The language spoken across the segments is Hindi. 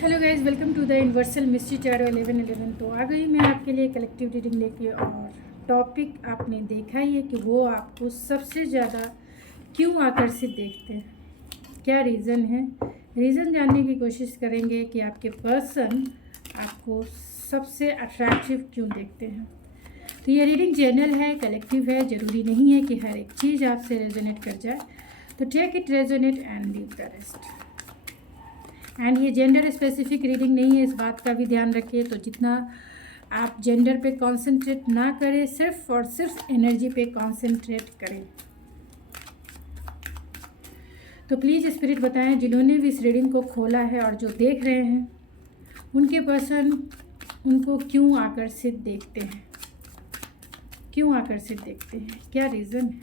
Hello guys, welcome to the universal mystery tarot 1111। तो आ गई मैं आपके लिए कलेक्टिव रीडिंग लेके। और टॉपिक आपने देखा ही है कि वो आपको सबसे ज़्यादा क्यों आकर्षित देखते हैं, क्या रीज़न है। रीज़न जानने की कोशिश करेंगे कि आपके पर्सन आपको सबसे अट्रैक्टिव क्यों देखते हैं। तो ये रीडिंग जनरल है, कलेक्टिव है, ज़रूरी नहीं है कि हर एक चीज़ आपसे रेजोनेट कर जाए। तो take it resonate and leave the rest. And ये जेंडर स्पेसिफिक रीडिंग नहीं है, इस बात का भी ध्यान रखिए। तो जितना आप जेंडर पे कंसंट्रेट ना करें, सिर्फ और सिर्फ एनर्जी पे कंसंट्रेट करें। तो प्लीज़ स्पिरिट बताएं, जिन्होंने भी इस रीडिंग को खोला है और जो देख रहे हैं, उनके पर्सन उनको क्यों आकर्षित देखते हैं, क्यों आकर्षित देखते हैं, क्या रीज़न है।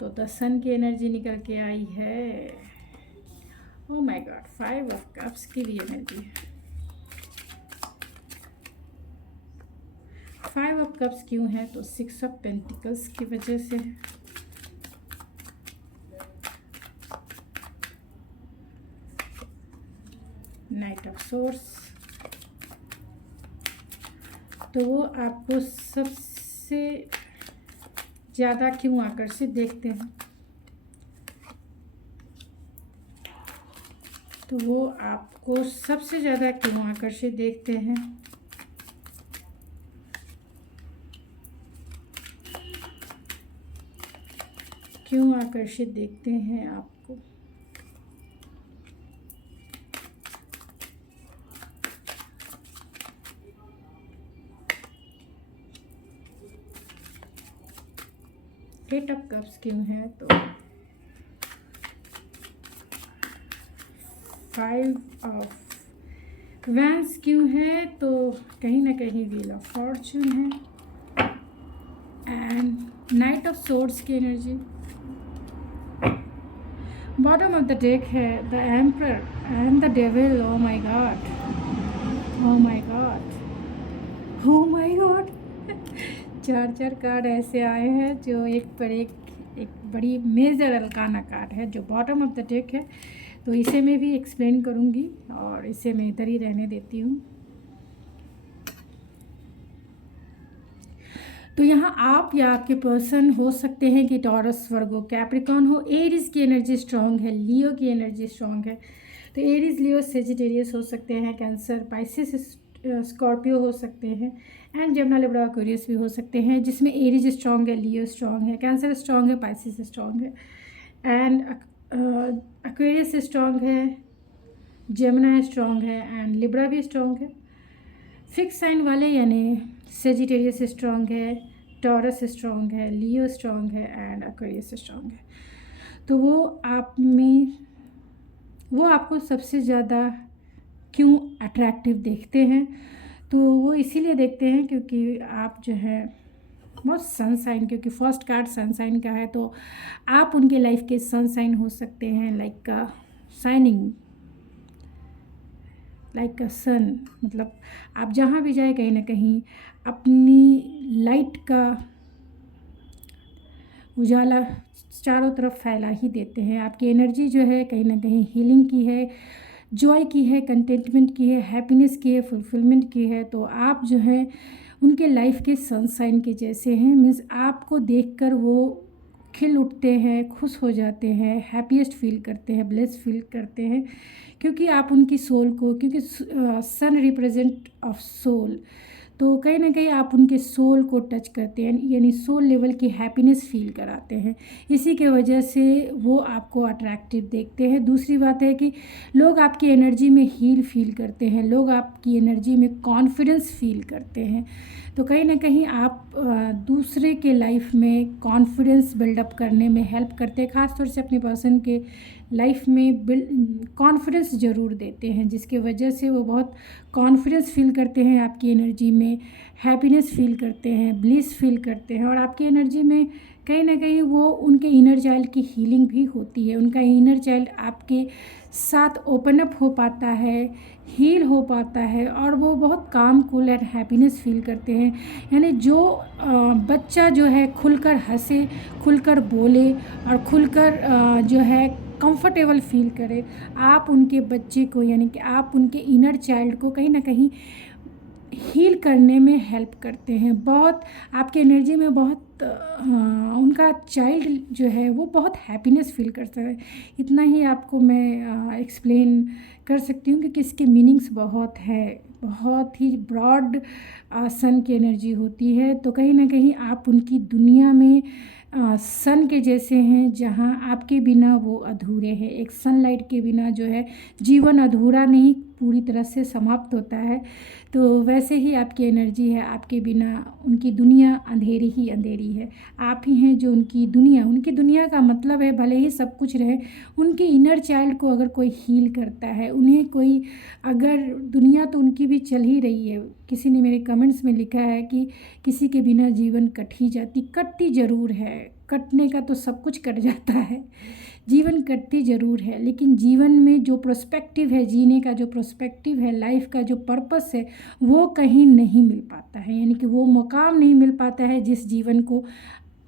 तो द सन की एनर्जी निकल के आई है। Oh my God, 5 of cups की भी एनर्जी है। 5 ऑफ कप्स क्यों है, तो 6 ऑफ पेंटिकल्स की वजह से। नाइट ऑफ सोर्स, तो वो आपको सबसे ज़्यादा क्यों आकर्षित देखते हैं, तो वो आपको सबसे ज़्यादा क्यों आकर्षित देखते हैं। क्यों आकर्षित देखते हैं आपको। एट ऑफ कप्स क्यों है, तो 5 ऑफ वैंस क्यों है, तो कहीं ना कहीं व्हील ऑफ फॉर्चून है। एंड नाइट ऑफ सोर्ड्स की energy. Bottom of the deck है the emperor and the devil. Oh my God, oh my God, oh my God. चार कार्ड ऐसे आए हैं जो एक पर एक बड़ी मेजर अरकाना कार्ड है जो बॉटम ऑफ द डेक है। तो इसे मैं भी एक्सप्लेन करूँगी और इसे मैं इधर ही रहने देती हूँ। तो यहाँ आप या आपके पर्सन हो सकते हैं कि टॉरस, वर्गो, कैप्रिकॉन हो। एरीज की एनर्जी स्ट्रॉन्ग है, लियो की एनर्जी स्ट्रॉन्ग है। तो एरीज, लियो, सेजिटेरियस हो सकते हैं, कैंसर, पाइसिस, स्कॉर्पियो हो सकते हैं, एंड जमुना, लिब्रा, एक्वेरियस भी हो सकते हैं, जिसमें एरीज स्ट्रॉन्ग है, लियो स्ट्रॉन्ग है, कैंसर स्ट्रॉन्ग है, पाइसिस स्ट्रॉन्ग है, एंड एक्वेरियस स्ट्रॉन्ग है, जमुना स्ट्रॉन्ग है, एंड लिब्रा भी स्ट्रॉन्ग है। फिक्स साइन वाले यानी सेजिटेरियस स्ट्रॉन्ग है, टॉरस स्ट्रॉन्ग है, लियो स्ट्रॉन्ग है, एंड एक्वेरियस स्ट्रॉन्ग है। तो वो आपको सबसे ज़्यादा क्यों अट्रैक्टिव देखते हैं, तो वो इसीलिए देखते हैं क्योंकि आप जो है बहुत सनसाइन, क्योंकि फर्स्ट कार्ड सनसाइन का है, तो आप उनके लाइफ के सनसाइन हो सकते हैं, लाइक शाइनिंग लाइक अ सन। मतलब आप जहाँ भी जाए कहीं ना कहीं अपनी लाइट का उजाला चारों तरफ फैला ही देते हैं। आपकी एनर्जी जो है कहीं ना कहीं हीलिंग की है, जॉय की है, कंटेंटमेंट की है, हैप्पीनेस की है, फुलफिलमेंट की है। तो आप जो है उनके लाइफ के सनसाइन के जैसे हैं। मीन्स आपको देखकर वो खिल उठते हैं, खुश हो जाते हैं, हैप्पीएस्ट फील करते हैं, ब्लेस फील करते हैं, क्योंकि आप उनकी सोल को, क्योंकि सन रिप्रेजेंट ऑफ सोल, तो कहीं ना कहीं आप उनके सोल को टच करते हैं, यानी सोल लेवल की हैप्पीनेस फील कराते हैं। इसी के वजह से वो आपको अट्रैक्टिव देखते हैं। दूसरी बात है कि लोग आपकी एनर्जी में हील फील करते हैं, लोग आपकी एनर्जी में कॉन्फिडेंस फील करते हैं। तो कहीं ना कहीं आप दूसरे के लाइफ में कॉन्फिडेंस बिल्डअप करने में हेल्प करते हैं, ख़ासतौर से अपने पर्सन के लाइफ में कॉन्फिडेंस ज़रूर देते हैं, जिसके वजह से वो बहुत कॉन्फिडेंस फील करते हैं, आपकी एनर्जी में हैप्पीनेस फील करते हैं, ब्लिस फील करते हैं। और आपकी एनर्जी में कहीं ना कहीं वो उनके इनर चाइल्ड की हीलिंग भी होती है। उनका इनर चाइल्ड आपके साथ ओपन अप हो पाता है, हील हो पाता है, और वो बहुत काम, कूल एंड हैप्पीनेस फील करते हैं। यानी जो बच्चा जो है खुलकर हंसे, खुलकर बोले और खुलकर जो है कंफर्टेबल फील करें। आप उनके बच्चे को यानी कि आप उनके इनर चाइल्ड को कहीं न कहीं हील करने में हेल्प करते हैं। बहुत आपके एनर्जी में बहुत उनका चाइल्ड जो है वो बहुत हैप्पीनेस फील करता है। इतना ही आपको मैं एक्सप्लेन कर सकती हूँ क्योंकि इसके मीनिंग्स बहुत है, बहुत ही ब्रॉड सन की एनर्जी होती है। तो कहीं ना कहीं आप उनकी दुनिया में सन के जैसे हैं, जहाँ आपके बिना वो अधूरे हैं। एक सनलाइट के बिना जो है जीवन अधूरा नहीं, पूरी तरह से समाप्त होता है। तो वैसे ही आपकी एनर्जी है, आपके बिना उनकी दुनिया अंधेरी ही अंधेरी है। आप ही हैं जो उनकी दुनिया का मतलब है भले ही सब कुछ रहे, उनके इनर चाइल्ड को अगर कोई हील करता है, उन्हें कोई अगर दुनिया तो उनकी भी चल ही रही है। किसी ने मेरे कमेंट्स में लिखा है कि किसी के बिना जीवन कटती ज़रूर है। कटने का तो सब कुछ कट जाता है, जीवन कटती ज़रूर है, लेकिन जीवन में जो प्रोस्पेक्टिव है, जीने का जो प्रोस्पेक्टिव है, लाइफ का जो पर्पस है, वो कहीं नहीं मिल पाता है। यानी कि वो मुकाम नहीं मिल पाता है जिस जीवन को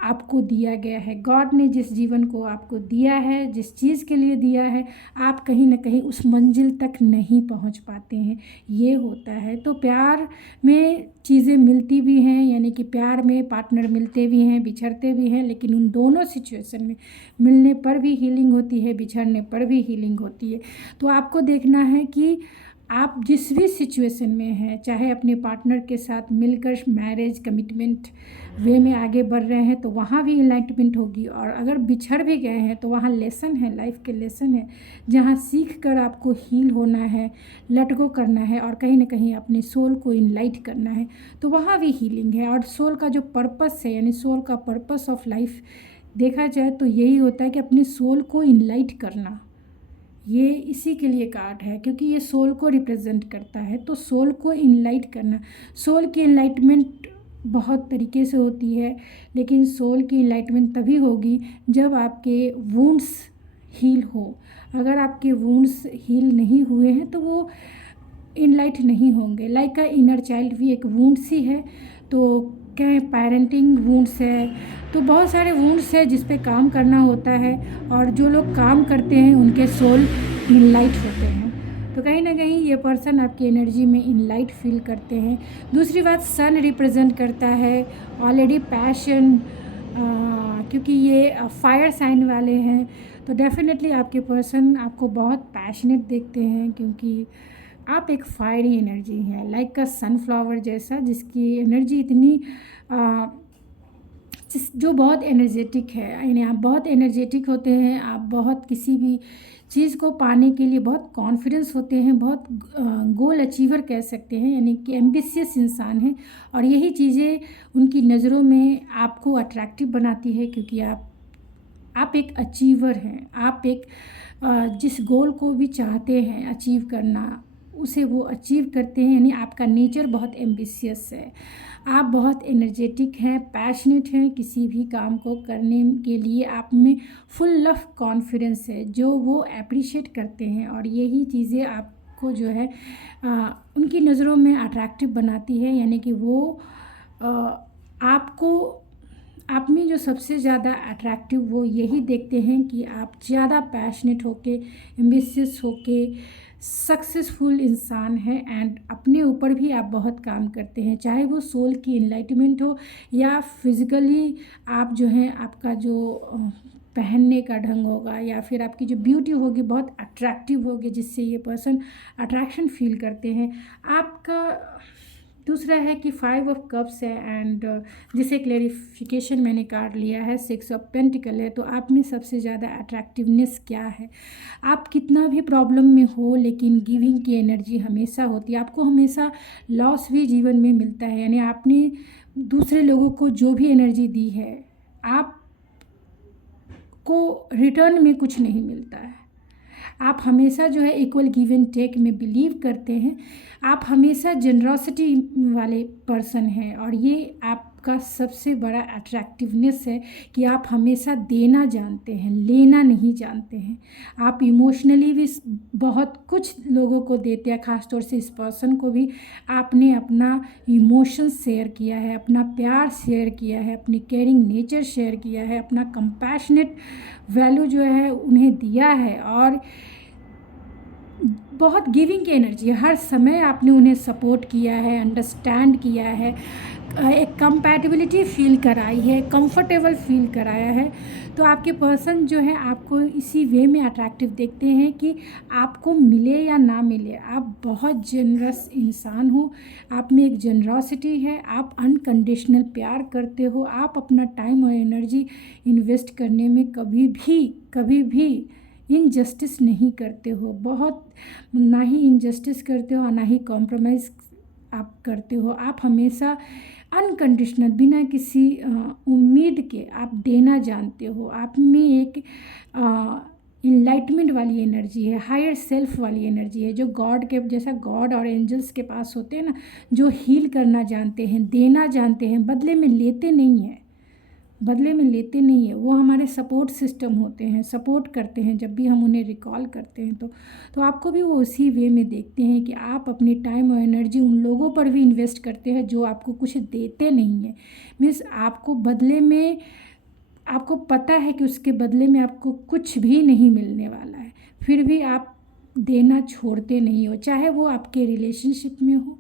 आपको दिया गया है। गॉड ने जिस जीवन को आपको दिया है, जिस चीज़ के लिए दिया है, आप कहीं ना कहीं उस मंजिल तक नहीं पहुंच पाते हैं। ये होता है। तो प्यार में चीज़ें मिलती भी हैं, यानी कि प्यार में पार्टनर मिलते भी हैं, बिछड़ते भी हैं, लेकिन उन दोनों सिचुएशन में मिलने पर भी हीलिंग होती है, बिछड़ने पर भी हीलिंग होती है। तो आपको देखना है कि आप जिस भी सिचुएशन में हैं, चाहे अपने पार्टनर के साथ मिलकर मैरिज कमिटमेंट वे में आगे बढ़ रहे हैं तो वहाँ भी इनलाइटमेंट होगी, और अगर बिछड़ भी गए हैं तो वहाँ लेसन है, लाइफ के लेसन है, जहाँ सीख कर आपको हील होना है, लेट गो करना है और कहीं ना कहीं अपने सोल को इनलाइट करना है। तो वहाँ भी हीलिंग है। और सोल का जो पर्पस है, यानी सोल का पर्पस ऑफ लाइफ देखा जाए तो यही होता है कि अपने सोल को इनलाइट करना। ये इसी के लिए कार्ड है क्योंकि ये सोल को रिप्रेजेंट करता है। तो सोल को इनलाइट करना, सोल की इनलाइटमेंट बहुत तरीके से होती है, लेकिन सोल की इनलाइटमेंट तभी होगी जब आपके वुंड्स हील हो। अगर आपके वुंड्स हील नहीं हुए हैं तो वो इनलाइट नहीं होंगे। लाइक इनर चाइल्ड भी एक वुंड्स ही है। तो क्या पेरेंटिंग वुंड्स है, तो बहुत सारे वुंड्स है जिस पे काम करना होता है, और जो लोग काम करते हैं उनके सोल इनलाइट होते हैं। तो कहीं ना कहीं ये पर्सन आपकी एनर्जी में इनलाइट फील करते हैं। दूसरी बात, सन रिप्रेजेंट करता है ऑलरेडी पैशन, क्योंकि ये फायर साइन वाले हैं। तो डेफिनेटली आपके पर्सन आपको बहुत पैशनेट देखते हैं, क्योंकि आप एक फायरी एनर्जी हैं, लाइक का सनफ्लावर जैसा, जिसकी एनर्जी इतनी जो बहुत एनर्जेटिक है। यानी आप बहुत एनर्जेटिक होते हैं, आप बहुत किसी भी चीज़ को पाने के लिए बहुत कॉन्फिडेंस होते हैं, बहुत गोल अचीवर कह सकते हैं, यानी कि एम्बिशियस इंसान हैं। और यही चीज़ें उनकी नज़रों में आपको अट्रैक्टिव बनाती है, क्योंकि आप एक अचीवर हैं। आप एक जिस गोल को भी चाहते हैं अचीव करना, उसे वो अचीव करते हैं। यानी आपका नेचर बहुत एम्बिशियस है, आप बहुत एनर्जेटिक हैं, पैशनेट हैं। किसी भी काम को करने के लिए आप में फुल ऑफ कॉन्फिडेंस है, जो वो अप्रिशिएट करते हैं। और यही चीज़ें आपको जो है उनकी नज़रों में अट्रैक्टिव बनाती है। यानी कि वो आपको आप में जो सबसे ज़्यादा अट्रैक्टिव वो यही देखते हैं कि आप ज़्यादा पैशनेट होके, एम्बिशियस होके, सक्सेसफुल इंसान है। एंड अपने ऊपर भी आप बहुत काम करते हैं, चाहे वो सोल की इनलाइटमेंट हो या फिज़िकली आप जो हैं, आपका जो पहनने का ढंग होगा या फिर आपकी जो ब्यूटी होगी बहुत अट्रैक्टिव होगी, जिससे ये पर्सन अट्रैक्शन फील करते हैं। आपका दूसरा है कि 5 ऑफ कप्स है, एंड जिसे क्लेरिफिकेशन मैंने कार्ड लिया है 6 ऑफ पेंटिकल है। तो आप में सबसे ज़्यादा अट्रैक्टिवनेस क्या है? आप कितना भी प्रॉब्लम में हो, लेकिन गिविंग की एनर्जी हमेशा होती है। आपको हमेशा लॉस भी जीवन में मिलता है, यानी आपने दूसरे लोगों को जो भी एनर्जी दी है, आपको रिटर्न में कुछ नहीं मिलता है। आप हमेशा जो है इक्वल गिव एंड टेक में बिलीव करते हैं। आप हमेशा जनरॉसिटी वाले पर्सन हैं, और ये आपका आपका सबसे बड़ा अट्रैक्टिवनेस है कि आप हमेशा देना जानते हैं, लेना नहीं जानते हैं। आप इमोशनली भी बहुत कुछ लोगों को देते हैं, ख़ास तौर से इस पर्सन को भी आपने अपना इमोशंस शेयर किया है, अपना प्यार शेयर किया है, अपनी केयरिंग नेचर शेयर किया है, अपना कंपैशनेट वैल्यू जो है उन्हें दिया है, और बहुत गिविंग की एनर्जी है। हर समय आपने उन्हें सपोर्ट किया है, अंडरस्टैंड किया है, एक कंपैटिबिलिटी फील कराई है, कंफर्टेबल फील कराया है। तो आपके पर्सन जो है आपको इसी वे में अट्रैक्टिव देखते हैं कि आपको मिले या ना मिले, आप बहुत जनरस इंसान हो, आप में एक जनरॉसिटी है, आप अनकंडीशनल प्यार करते हो, आप अपना टाइम और एनर्जी इन्वेस्ट करने में कभी भी इनजस्टिस नहीं करते हो, बहुत ना ही इनजस्टिस करते हो और ना ही कॉम्प्रोमाइज़ आप करते हो। आप हमेशा अनकंडीशनल बिना किसी उम्मीद के आप देना जानते हो। आप में एक इनलाइटमेंट वाली एनर्जी है, हायर सेल्फ वाली एनर्जी है, जो गॉड के जैसा गॉड और एंजल्स के पास होते हैं ना, जो हील करना जानते हैं, देना जानते हैं, बदले में लेते नहीं हैं, बदले में लेते नहीं है। वो हमारे सपोर्ट सिस्टम होते हैं, सपोर्ट करते हैं जब भी हम उन्हें रिकॉल करते हैं। तो आपको भी वो उसी वे में देखते हैं कि आप अपनी टाइम और एनर्जी उन लोगों पर भी इन्वेस्ट करते हैं जो आपको कुछ देते नहीं हैं। मीन्स आपको बदले में, आपको पता है कि उसके बदले में आपको कुछ भी नहीं मिलने वाला है, फिर भी आप देना छोड़ते नहीं हो। चाहे वो आपके रिलेशनशिप में हो,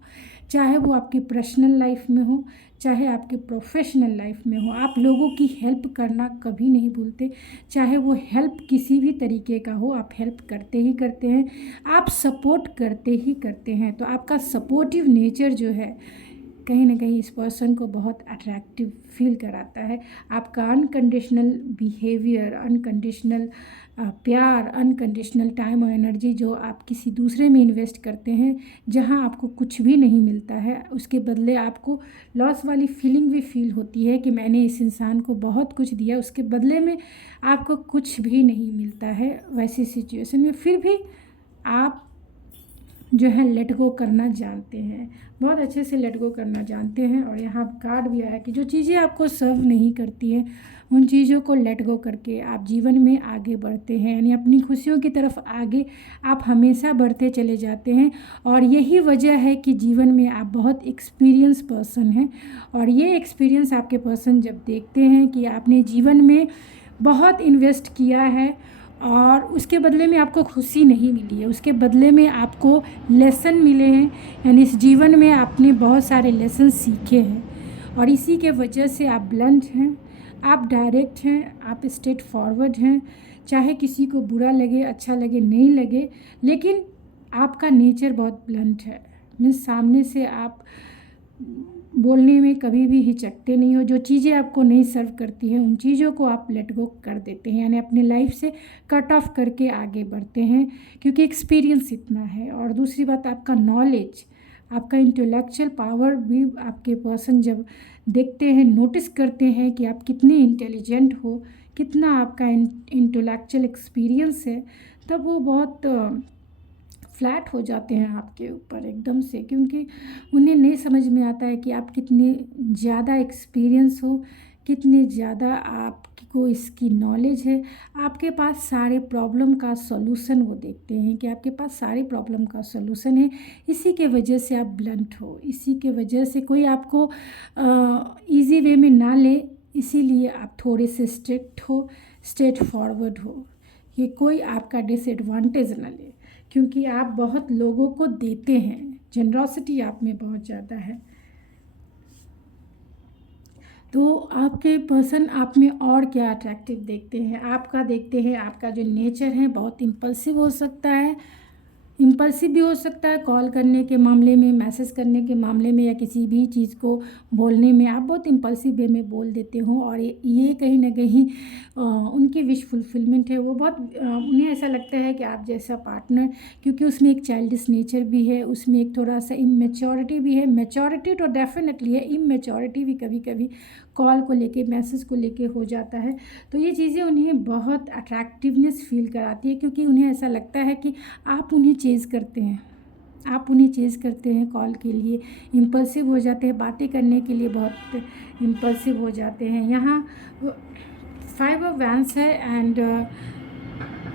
चाहे वो आपकी पर्सनल लाइफ में हो, चाहे आपके प्रोफेशनल लाइफ में हो, आप लोगों की हेल्प करना कभी नहीं भूलते। चाहे वो हेल्प किसी भी तरीके का हो, आप हेल्प करते ही करते हैं, आप सपोर्ट करते ही करते हैं। तो आपका सपोर्टिव नेचर जो है कहीं ना कहीं इस पर्सन को बहुत अट्रैक्टिव फील कराता है। आपका अनकंडीशनल बिहेवियर, अनकंडीशनल प्यार, अनकंडीशनल टाइम और एनर्जी जो आप किसी दूसरे में इन्वेस्ट करते हैं, जहां आपको कुछ भी नहीं मिलता है, उसके बदले आपको लॉस वाली फीलिंग भी फील होती है कि मैंने इस इंसान को बहुत कुछ दिया, उसके बदले में आपको कुछ भी नहीं मिलता है। वैसी सिचुएशन में फिर भी आप जो है लेट गो करना जानते हैं, बहुत अच्छे से लेट गो करना जानते हैं। और यहाँ कार्ड भी आया कि जो चीज़ें आपको सर्व नहीं करती हैं, उन चीज़ों को लेट गो करके आप जीवन में आगे बढ़ते हैं, यानी अपनी खुशियों की तरफ आगे आप हमेशा बढ़ते चले जाते हैं। और यही वजह है कि जीवन में आप बहुत एक्सपीरियंस पर्सन हैं, और ये एक्सपीरियंस आपके पर्सन जब देखते हैं कि आपने जीवन में बहुत इन्वेस्ट किया है और उसके बदले में आपको खुशी नहीं मिली है, उसके बदले में आपको लेसन मिले हैं, यानी इस जीवन में आपने बहुत सारे लेसन सीखे हैं, और इसी के वजह से आप ब्लंट हैं, आप डायरेक्ट हैं, आप स्ट्रेट फॉरवर्ड हैं। चाहे किसी को बुरा लगे, अच्छा लगे, नहीं लगे, लेकिन आपका नेचर बहुत ब्लंट है। मीन्स सामने से आप बोलने में कभी भी हिचकते नहीं हो। जो चीज़ें आपको नहीं सर्व करती हैं, उन चीज़ों को आप लेट गो कर देते हैं, यानी अपने लाइफ से कट ऑफ करके आगे बढ़ते हैं, क्योंकि एक्सपीरियंस इतना है। और दूसरी बात, आपका नॉलेज, आपका इंटेलेक्चुअल पावर भी आपके पर्सन जब देखते हैं, नोटिस करते हैं कि आप कितने इंटेलिजेंट हो, कितना आपका इंटेलेक्चुअल एक्सपीरियंस है, तब वो बहुत फ्लैट हो जाते हैं आपके ऊपर एकदम से, क्योंकि उन्हें नहीं समझ में आता है कि आप कितने ज़्यादा एक्सपीरियंस हो, कितने ज़्यादा आपको इसकी नॉलेज है। आपके पास सारे प्रॉब्लम का सॉल्यूशन वो देखते हैं कि आपके पास सारे प्रॉब्लम का सॉल्यूशन है। इसी के वजह से आप ब्लंट हो, इसी के वजह से कोई आपको इजी वे में ना ले, इसीलिए आप थोड़े से स्ट्रेट फॉरवर्ड हो, कि कोई आपका डिसएडवांटेज ना ले, क्योंकि आप बहुत लोगों को देते हैं, जनरॉसिटी आप में बहुत ज़्यादा है। तो आपके पर्सन आप में और क्या अट्रैक्टिव देखते हैं? आपका देखते हैं, आपका जो नेचर है बहुत इम्पल्सिव हो सकता है, इम्पल्सिव भी हो सकता है कॉल करने के मामले में, मैसेज करने के मामले में, या किसी भी चीज़ को बोलने में आप बहुत इम्पल्सिव वे में बोल देते हो। और ये कहीं ना कहीं उनकी विश फुलफिलमेंट है। वो बहुत उन्हें ऐसा लगता है कि आप जैसा पार्टनर, क्योंकि उसमें एक चाइल्डिश नेचर भी है, उसमें एक थोड़ा सा इमेच्योरिटी भी है। मैच्योरिटी तो डेफिनेटली है, इमेच्योरिटी भी कभी कभी कॉल को लेके, मैसेज को लेके हो जाता है। तो ये चीज़ें उन्हें बहुत अट्रैक्टिवनेस फील कराती है, क्योंकि उन्हें ऐसा लगता है कि आप उन्हें चेज़ करते हैं, आप उन्हें चेज़ करते हैं कॉल के लिए, इम्पल्सिव हो जाते हैं, बातें करने के लिए बहुत इम्पल्सिव हो जाते हैं। यहाँ 5 ऑफ वैंड्स है एंड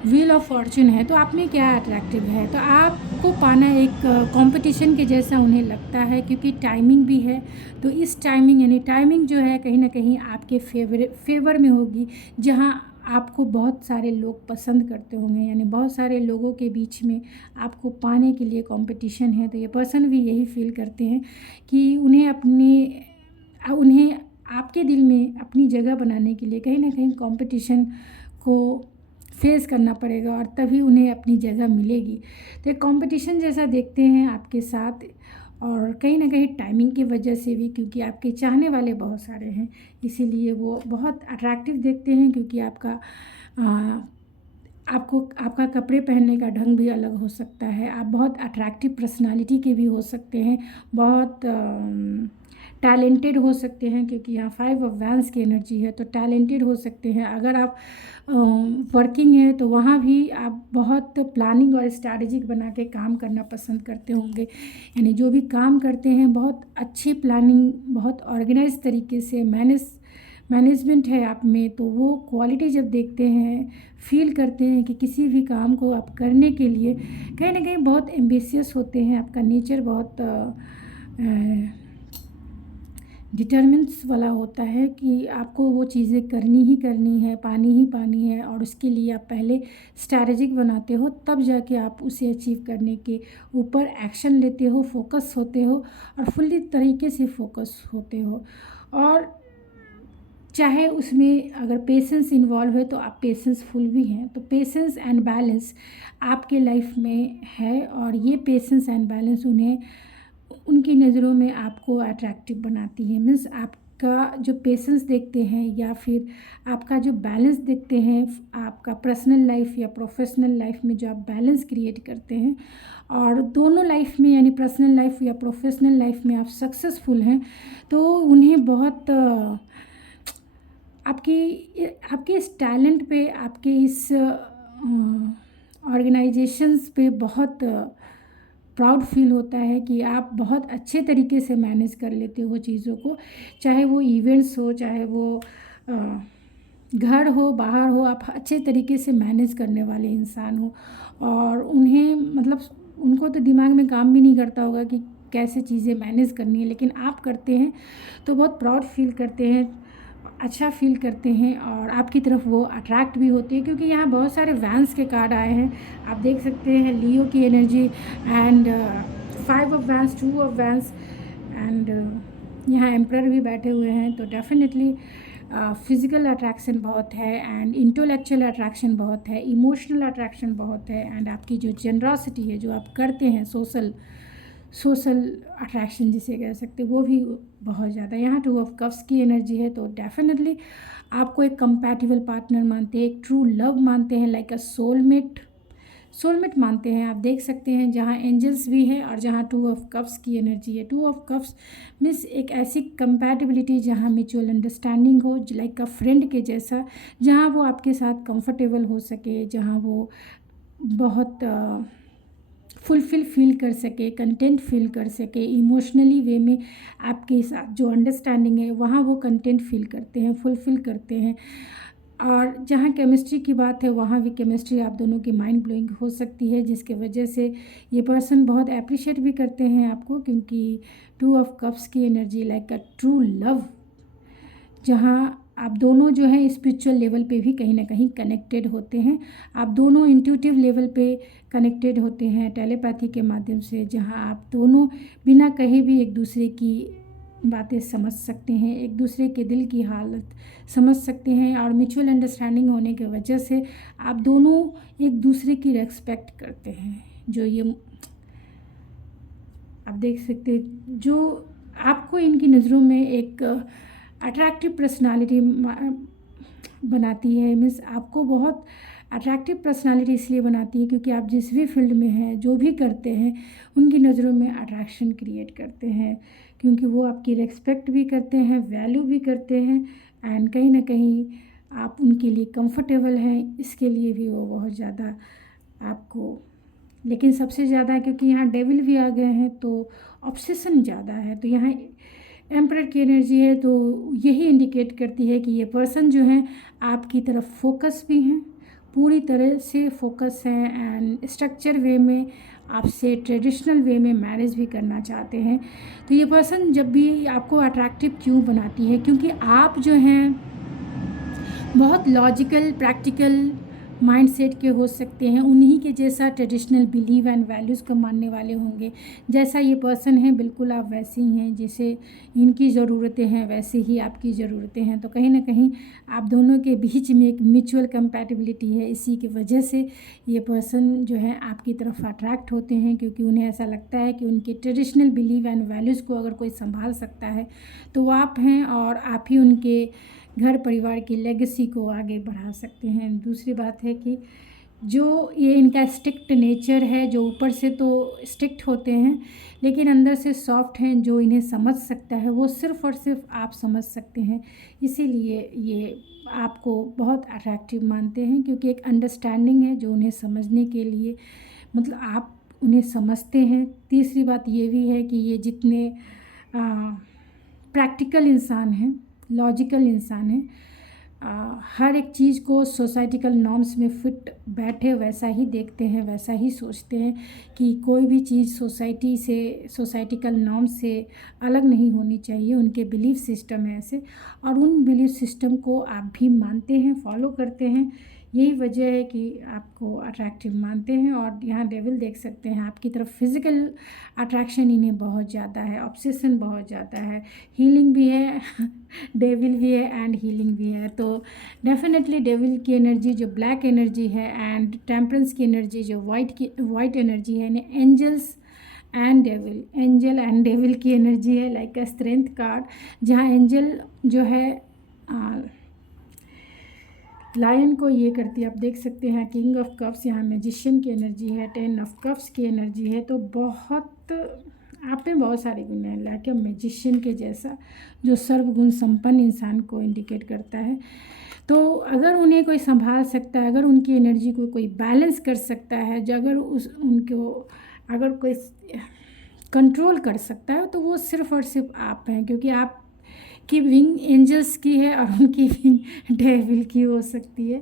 व्हील ऑफ फॉर्च्यून है। तो आप में क्या अट्रैक्टिव है, तो आपको पाना एक कंपटीशन के जैसा उन्हें लगता है, क्योंकि टाइमिंग भी है। तो इस टाइमिंग यानी टाइमिंग जो है कहीं ना कहीं आपके फेवर में होगी, जहां आपको बहुत सारे लोग पसंद करते होंगे, यानी बहुत सारे लोगों के बीच में आपको पाने के लिए कंपटीशन है। तो ये पर्सन भी यही फील करते हैं कि उन्हें आपके दिल में अपनी जगह बनाने के लिए कहीं ना कहीं कंपटीशन को फेस करना पड़ेगा, और तभी उन्हें अपनी जगह मिलेगी। तो एक कंपटीशन जैसा देखते हैं आपके साथ, और कहीं ना कहीं टाइमिंग की वजह से भी, क्योंकि आपके चाहने वाले बहुत सारे हैं, इसीलिए वो बहुत अट्रैक्टिव देखते हैं। क्योंकि आपका कपड़े पहनने का ढंग भी अलग हो सकता है, आप बहुत अट्रैक्टिव पर्सनालिटी के भी हो सकते हैं, बहुत टैलेंटेड हो सकते हैं, क्योंकि यहाँ 5 ऑफ वैंड्स की एनर्जी है। तो टैलेंटेड हो सकते हैं। अगर आप वर्किंग है तो वहाँ भी आप बहुत प्लानिंग और स्ट्रैटेजिक बना के काम करना पसंद करते होंगे, यानी जो भी काम करते हैं बहुत अच्छी प्लानिंग, बहुत ऑर्गेनाइज तरीके से मैनेजमेंट है आप में। तो वो क्वालिटी जब देखते हैं, फील करते हैं कि किसी भी काम को आप करने के लिए कहीं ना कहीं बहुत एम्बिशियस होते हैं, आपका नेचर बहुत डिटरमिन्स वाला होता है कि आपको वो चीज़ें करनी ही करनी है, पानी ही पानी है, और उसके लिए आप पहले स्ट्रैटेजिक बनाते हो, तब जाके आप उसे अचीव करने के ऊपर एक्शन लेते हो, फोकस होते हो, और फुल्ली तरीके से फोकस होते हो। और चाहे उसमें अगर पेशेंस इन्वॉल्व है तो आप पेशेंसफुल भी हैं। तो पेशेंस एंड बैलेंस आपके लाइफ में है, और ये पेशेंस एंड बैलेंस उनकी नज़रों में आपको अट्रैक्टिव बनाती है। मीन्स आपका जो पेशेंस देखते हैं, या फिर आपका जो बैलेंस देखते हैं, आपका पर्सनल लाइफ या प्रोफेशनल लाइफ में जो आप बैलेंस क्रिएट करते हैं, और दोनों लाइफ में यानी पर्सनल लाइफ या प्रोफेशनल लाइफ में आप सक्सेसफुल हैं, तो उन्हें बहुत आपके इस टैलेंट पे, आपके इस ऑर्गेनाइजेशंस पे बहुत प्राउड फील होता है कि आप बहुत अच्छे तरीके से मैनेज कर लेते हो चीज़ों को, चाहे वो इवेंट्स हो, चाहे वो घर हो, बाहर हो, आप अच्छे तरीके से मैनेज करने वाले इंसान हो। और उन्हें मतलब उनको तो दिमाग में काम भी नहीं करता होगा कि कैसे चीज़ें मैनेज करनी है, लेकिन आप करते हैं तो बहुत प्राउड फील करते हैं, अच्छा फील करते हैं, और आपकी तरफ वो अट्रैक्ट भी होती है। क्योंकि यहाँ बहुत सारे वैंस के कार्ड आए हैं, आप देख सकते हैं लियो की energy and 5 of vents, 2 of vents, and यहाँ एम्परर भी बैठे हुए हैं। तो डेफिनेटली फिज़िकल अट्रैक्शन बहुत है, एंड इंटेलेक्चुअल अट्रैक्शन बहुत है, इमोशनल अट्रैक्शन बहुत है, एंड आपकी जो जनरॉसिटी है, जो आप करते हैं, सोशल अट्रैक्शन जिसे कह सकते हैं, वो भी बहुत ज़्यादा। यहाँ 2 ऑफ कप्स की एनर्जी है। तो डेफिनेटली आपको एक कंपैटिबल पार्टनर मानते हैं, एक ट्रू लव मानते हैं, लाइक अ सोलमेट मानते हैं। आप देख सकते हैं जहाँ एंजल्स भी है, और जहाँ 2 ऑफ कप्स की एनर्जी है। 2 ऑफ कप्स मीन्स एक ऐसी कंपैटिबिलिटी जहाँ म्यूचुअल अंडरस्टैंडिंग हो, लाइक अ फ्रेंड के जैसा, जहाँ वो आपके साथ कंफर्टेबल हो सके, जहाँ वो बहुत फुलफिल फील कर सके, कंटेंट फील कर सके, इमोशनली वे में आपके साथ जो अंडरस्टैंडिंग है, वहाँ वो कंटेंट फील करते हैं, फुलफिल करते हैं। और जहाँ केमिस्ट्री की बात है, वहाँ भी केमिस्ट्री आप दोनों की माइंड ब्लोइंग हो सकती है, जिसके वजह से ये पर्सन बहुत अप्रिशिएट भी करते हैं आपको। क्योंकि 2 ऑफ कप्स की energy like a true love, जहाँ आप दोनों जो है स्पिरिचुअल लेवल पे भी कहीं ना कहीं कनेक्टेड होते हैं, आप दोनों इंट्यूटिव लेवल पे कनेक्टेड होते हैं टेलीपैथी के माध्यम से, जहाँ आप दोनों बिना कहे भी एक दूसरे की बातें समझ सकते हैं, एक दूसरे के दिल की हालत समझ सकते हैं, और म्यूचुअल अंडरस्टैंडिंग होने की वजह से आप दोनों एक दूसरे की रेस्पेक्ट करते हैं। जो ये आप देख सकते हैं, जो आपको इनकी नज़रों में एक अट्रैक्टिव पर्सनालिटी बनाती है। मीन्स आपको बहुत अट्रैक्टिव पर्सनालिटी इसलिए बनाती है क्योंकि आप जिस भी फील्ड में हैं, जो भी करते हैं, उनकी नज़रों में अट्रैक्शन क्रिएट करते हैं, क्योंकि वो आपकी रेस्पेक्ट भी करते हैं, वैल्यू भी करते हैं, एंड कहीं ना कहीं आप उनके लिए कंफर्टेबल हैं, इसके लिए भी वो बहुत ज़्यादा आपको लेकिन सबसे ज़्यादा क्योंकि यहाँ डेविल भी आ गए हैं तो ऑब्सेशन ज़्यादा है। तो यहाँ एम्परर की एनर्जी है तो यही इंडिकेट करती है कि ये पर्सन जो है आपकी तरफ फोकस भी हैं, पूरी तरह से फोकस है एंड स्ट्रक्चर वे में आपसे ट्रेडिशनल वे में मैरिज भी करना चाहते हैं। तो ये पर्सन जब भी आपको अट्रैक्टिव क्यों बनाती है, क्योंकि आप जो हैं बहुत लॉजिकल प्रैक्टिकल माइंडसेट के हो सकते हैं, उन्हीं के जैसा ट्रेडिशनल बिलीव एंड वैल्यूज़ को मानने वाले होंगे। जैसा ये पर्सन है बिल्कुल आप वैसे ही हैं, जैसे इनकी ज़रूरतें हैं वैसे ही आपकी ज़रूरतें हैं। तो कहीं ना कहीं आप दोनों के बीच में एक म्यूचुअल कंपैटिबिलिटी है, इसी की वजह से ये पर्सन जो है आपकी तरफ अट्रैक्ट होते हैं, क्योंकि उन्हें ऐसा लगता है कि उनके ट्रेडिशनल बिलीव एंड वैल्यूज़ को अगर कोई संभाल सकता है तो वो आप हैं, और आप ही उनके घर परिवार की लेगेसी को आगे बढ़ा सकते हैं। दूसरी बात है कि जो ये इनका स्ट्रिक्ट नेचर है, जो ऊपर से तो स्ट्रिक्ट होते हैं लेकिन अंदर से सॉफ्ट हैं, जो इन्हें समझ सकता है वो सिर्फ़ और सिर्फ आप समझ सकते हैं। इसीलिए ये आपको बहुत अट्रैक्टिव मानते हैं, क्योंकि एक अंडरस्टैंडिंग है जो उन्हें समझने के लिए, मतलब आप उन्हें समझते हैं। तीसरी बात ये भी है कि ये जितने प्रैक्टिकल इंसान हैं, लॉजिकल इंसान है, हर एक चीज़ को सोसाइटिकल नॉर्म्स में फिट बैठे वैसा ही देखते हैं, वैसा ही सोचते हैं कि कोई भी चीज़ सोसाइटी से, सोसाइटिकल नॉर्म से अलग नहीं होनी चाहिए। उनके बिलीफ सिस्टम है ऐसे, और उन बिलीफ सिस्टम को आप भी मानते हैं, फॉलो करते हैं। यही वजह है कि आपको अट्रैक्टिव मानते हैं। और यहाँ डेविल देख सकते हैं आपकी तरफ फिज़िकल अट्रैक्शन इन्हें बहुत ज़्यादा है, ऑब्सेशन बहुत ज़्यादा है, हीलिंग भी है डेविल भी है एंड हीलिंग भी है। तो डेफिनेटली डेविल की एनर्जी जो ब्लैक एनर्जी है एंड टेम्परेंस की एनर्जी जो वाइट एनर्जी है, इन्हें angels and devil, angel and devil की एनर्जी है, लाइक अ स्ट्रेंथ कार्ड, जहाँ एंजल जो है लायन को ये करती है। आप देख सकते हैं किंग ऑफ कप्स, यहाँ मैजिशियन की एनर्जी है, 10 ऑफ कप्स की एनर्जी है। तो बहुत आप में बहुत सारे गुण हैं, लाइक अ मैजिशियन के जैसा, जो सर्वगुण संपन्न इंसान को इंडिकेट करता है। तो अगर उन्हें कोई संभाल सकता है, अगर उनकी एनर्जी को कोई बैलेंस कर सकता है, जो अगर उनको अगर कोई कंट्रोल कर सकता है, तो वो सिर्फ़ और सिर्फ आप हैं, क्योंकि आप की विंग एंजल्स की है और उनकी विंग डेविल की हो सकती है।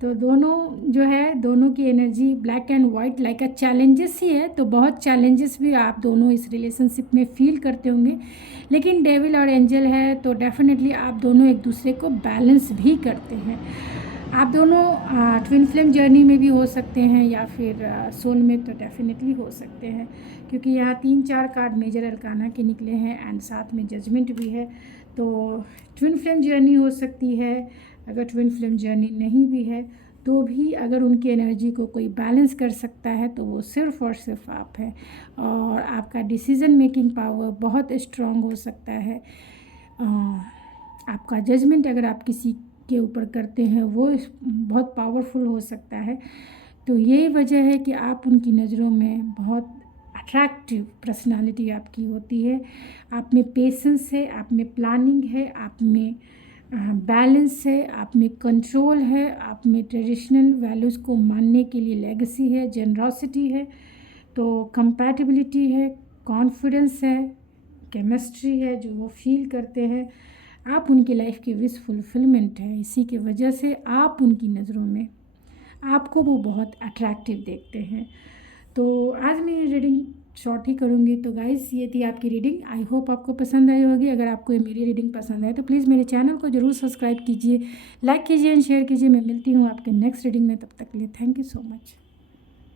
तो दोनों जो है, दोनों की energy black and white like a challenges ही है। तो बहुत चैलेंजेस भी आप दोनों इस रिलेशनशिप में फील करते होंगे, लेकिन डेविल और एंजल है तो डेफिनेटली आप दोनों एक दूसरे को बैलेंस भी करते हैं। आप दोनों ट्विन फ्लेम जर्नी में भी हो सकते हैं, या फिर सोल में तो डेफिनेटली हो सकते हैं, क्योंकि यहाँ 3-4 कार्ड मेजर अरकाना के निकले हैं एंड साथ में जजमेंट भी है। तो ट्विन फ्लेम जर्नी हो सकती है। अगर ट्विन फ्लेम जर्नी नहीं भी है तो भी अगर उनकी एनर्जी को कोई बैलेंस कर सकता है तो वो सिर्फ़ और सिर्फ आप हैं, और आपका डिसीज़न मेकिंग पावर बहुत स्ट्रॉन्ग हो सकता है। आपका जजमेंट अगर आप किसी के ऊपर करते हैं वो बहुत पावरफुल हो सकता है। तो यही वजह है कि आप उनकी नज़रों में बहुत अट्रैक्टिव पर्सनालिटी आपकी होती है। आप में पेशेंस है, आप में प्लानिंग है, आप में बैलेंस है, आप में कंट्रोल है, आप में ट्रेडिशनल वैल्यूज़ को मानने के लिए लेगेसी है, जेनरॉसिटी है, तो कंपैटिबिलिटी है, कॉन्फिडेंस है, केमिस्ट्री है जो वो फील करते हैं। आप उनकी लाइफ की विश फुलफिलमेंट है, इसी की वजह से आप उनकी नज़रों में, आपको वो बहुत अट्रैक्टिव देखते हैं। तो आज मैं ये रीडिंग शॉर्ट ही करूँगी। तो गाइस ये थी आपकी रीडिंग, आई होप आपको पसंद आई होगी। अगर आपको ये मेरी रीडिंग पसंद आए तो प्लीज़ मेरे चैनल को ज़रूर सब्सक्राइब कीजिए, लाइक कीजिए एंड शेयर कीजिए। मैं मिलती हूँ आपके नेक्स्ट रीडिंग में, तब तक के लिए थैंक यू सो मच।